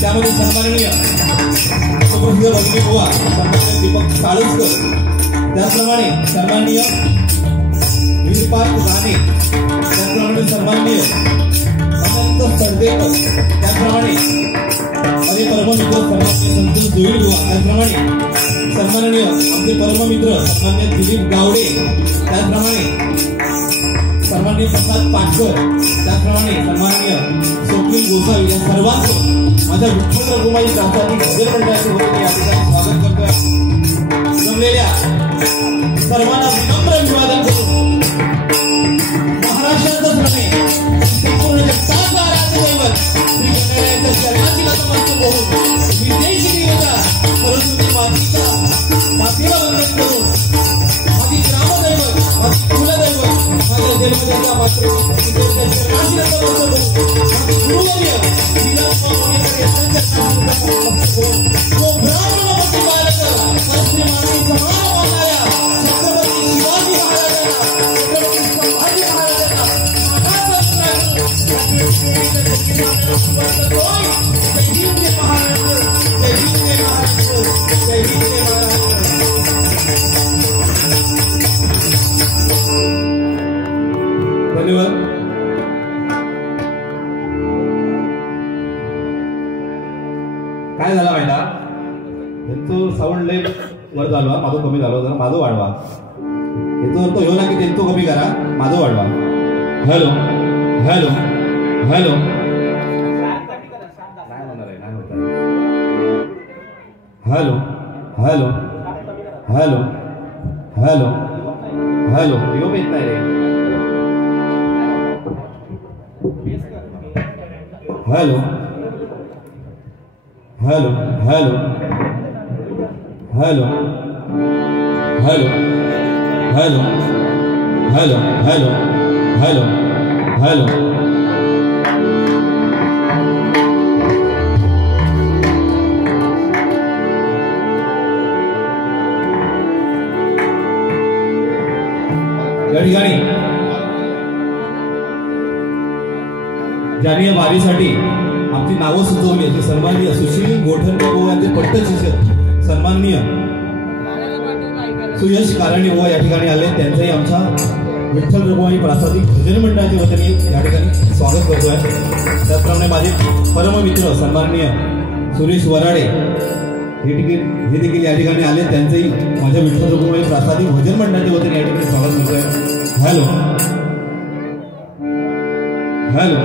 त्यामध्ये सन्माननीय सुप्रसिद्ध भगिनी बुवा सन्माननीय दीपक साळुसकर, त्याचप्रमाणे सन्माननीय वीरपाल राणे, त्याचप्रमाणे सन्माननीय अनंत सरदेकर, त्याचप्रमाणे माझे परममित्र सन्माननीय संतोष जोईल बुवा, त्याचप्रमाणे सन्माननीय आमचे परममित्र सन्माननीय दिलीप गावडे, त्याचप्रमाणे सन्माननीय प्रसाद पाटकर, त्याचप्रमाणे सन्माननीय स्वप्नील गोसावी या सर्वांचं माझ्या विठ्ठल रघुमाई दासांनी गजर मंडळाचे वतीने या ठिकाणी स्वागत करतोय। जमलेल्या सर्वांना विनम्र अभिवादन करतो। महाराष्ट्राचं प्रणे संपूर्ण जगताचा राज्यदैवत श्री गणरायाच्या चरणाची नतमस्तक होऊन विदेशी देवता सरस्वती मातेला वंदन करून माझी ग्रामदैवत, माझी कुलदैवत, माझ्या जन्मदात्या मातृभूमीच्या चरणाची नतमस्तक होऊन गुरुवर्य तो ब्राह्मणपती बालक शास्त्री मानवी समान मानणाऱ्या छत्रपती शिवाजी महाराजांना, छत्रपती संभाजी महाराजांना धन्यवाद। काय झालं माहिती त्यांचं साऊंड लय वर झालो, माझं कमी झालं, जरा माझं वाढवा। याचा अर्थ ह्यो ना की त्यांचं कमी करा, माझं वाढवा। Hello hello hello hello hello hello hello hello ह्यो येत नाही रे। Hello hello hello hello hello hello hello hello hello hello या ठिकाणी ज्यांनी या वारीसाठी आमची नावं सुचवली अशी सन्माननीय सुशील गोठण बाबू यांचे पट्ट शिष्य सन्माननीय सुयश कारणी बुवा या ठिकाणी आले. त्यांचंही आमच्या विठ्ठल रघुमाई प्रासादिक भजन मंडळाच्या वतीने या ठिकाणी स्वागत करतोय. त्याचप्रमाणे माझे परममित्र सन्माननीय सुरेश वराडे हे देखील या ठिकाणी आले. त्यांचंही माझ्या विठ्ठल रघुमाई प्रासादिक भजन मंडळाच्या वतीने या ठिकाणी स्वागत करतोय. हॅलो हॅलो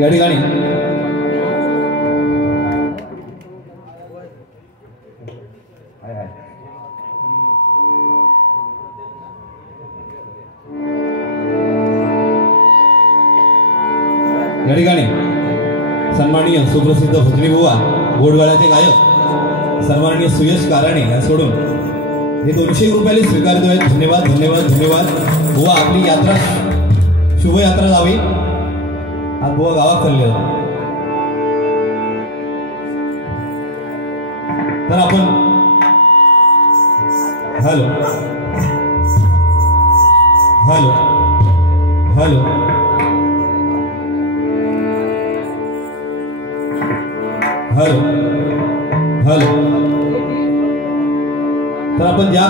या ठिकाणी या ठिकाणी सन्माननीय सुप्रसिद्ध भजनी बुवा गोडवाड्याचे गायक सन्माननीय सुयश काराणे या सोडून हे 200 रुपयाले स्वीकारतो आहेत. धन्यवाद धन्यवाद धन्यवाद. बुवा आपली यात्रा शुभ यात्रा जावी. आज बुवा गावात चालले तर आपण hello hello hello hello hello तर आपण ज्या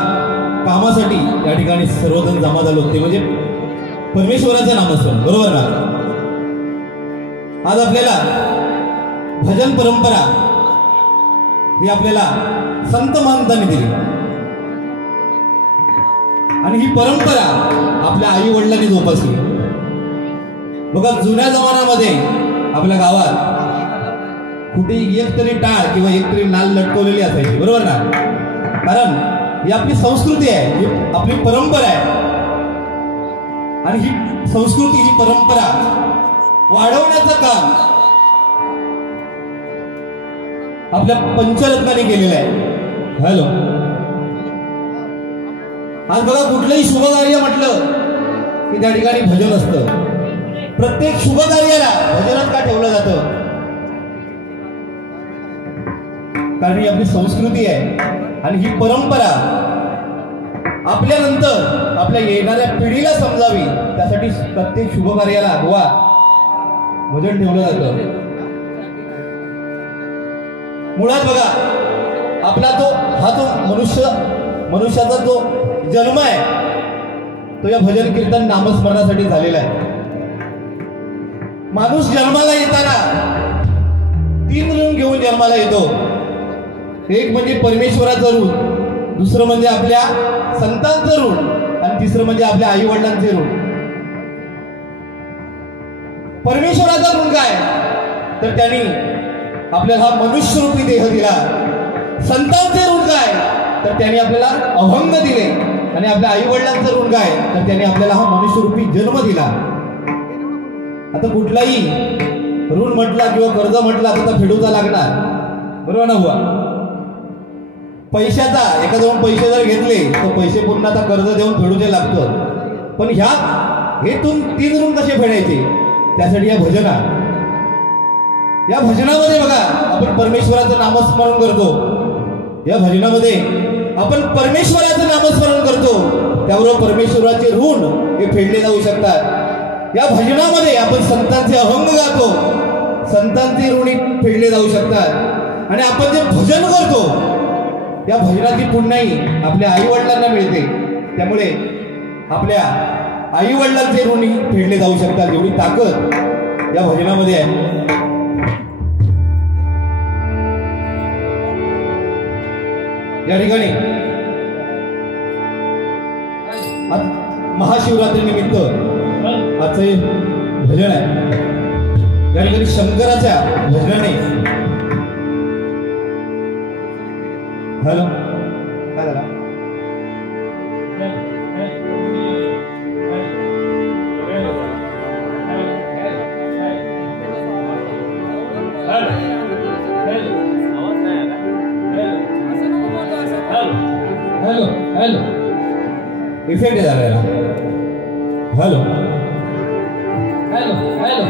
कामासाठी या ठिकाणी सर्वजण जमा झालो ते म्हणजे परमेश्वराचं नामस्मरण, बरोबर ना. आज आपल्याला भजन परंपरा ही आपल्याला संत महंतांनी दिली आणि ही परंपरा आपल्या आई वडिलांनी जोपासली. बघा जुन्या जमान्यामध्ये आपल्या गावात कुठे एक तरी टाळ किंवा एक तरी नाल लटकवलेली असायची, बरोबर ना. कारण ही आपली संस्कृती आहे, ही आपली परंपरा आहे आणि ही संस्कृती ही परंपरा वाढवण्याचं काम आपल्या पंचरत्नांनी केलेलं आहे. हॅलो आज बघा कुठलंही शुभकार्य म्हटलं की त्या ठिकाणी भजन असतं. प्रत्येक शुभकार्याला भजनात का ठेवलं जातं? कारण ही आपली संस्कृती आहे आणि ही परंपरा आपल्यानंतर आपल्या येणाऱ्या पिढीला समजावी त्यासाठी प्रत्येक शुभकार्याला बुवा भजन ठेवलं जातं. मुळात बघा आपला जो मनुष्याचा जो जन्म आहे तो या भजन कीर्तन नामस्मरणासाठी झालेला आहे. माणूस जन्माला येताना 3 ऋण घेऊन जन्माला येतो. एक म्हणजे परमेश्वराचं ऋण, दुसरं म्हणजे आपल्या संतांचं ऋण आणि तिसरं म्हणजे आपल्या आई वडिलांचे ऋण. परमेश्वराचं ऋण काय तर त्यांनी आपल्याला हा मनुष्यरूपी देह दिला. संतांचे ऋण काय तर त्यांनी आपल्याला अभंग दिले आणि आपल्या आई वडिलांचं ऋण काय तर त्यांनी आपल्याला हा मनुष्यरूपी जन्म दिला. आता कुठलाही ऋण म्हटला किंवा कर्ज म्हटला तर फेडूचा लागणार, बरोबर ना बुवा. पैशाचा एखाद्याहून पैसे जर घेतले तर पैसे पुन्हा आता कर्ज देऊन फेडूचे लागतं. पण हेतून 3 ऋण कसे फेडायचे त्यासाठी या भजनामध्ये बघा आपण परमेश्वराचं नामस्मरण करतो. या भजनामध्ये आपण परमेश्वराचं नामस्मरण करतो, त्याबरोबर परमेश्वराचे ऋण हे फेडले जाऊ शकतात. या भजनामध्ये आपण संतांचे अभंग गातो, संतांचे ऋणी फेडले जाऊ शकतात. आणि आपण जे भजन करतो या भजनाची पुण्याई आपल्या आई वडिलांना मिळते. त्यामुळे आपल्या आई वडिलांचे ऋणी फेडले जाऊ शकतात. एवढी ताकद या भजनामध्ये आहे. या ठिकाणी महाशिवरात्री निमित्त आजचं हे भजन आहे. या ठिकाणी शंकराच्या भजनाने हॅलो काय झाला हॅलो हॅलो इफेक्ट झाला याला. हॅलो हॅलो हॅलो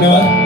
धन्यवाद.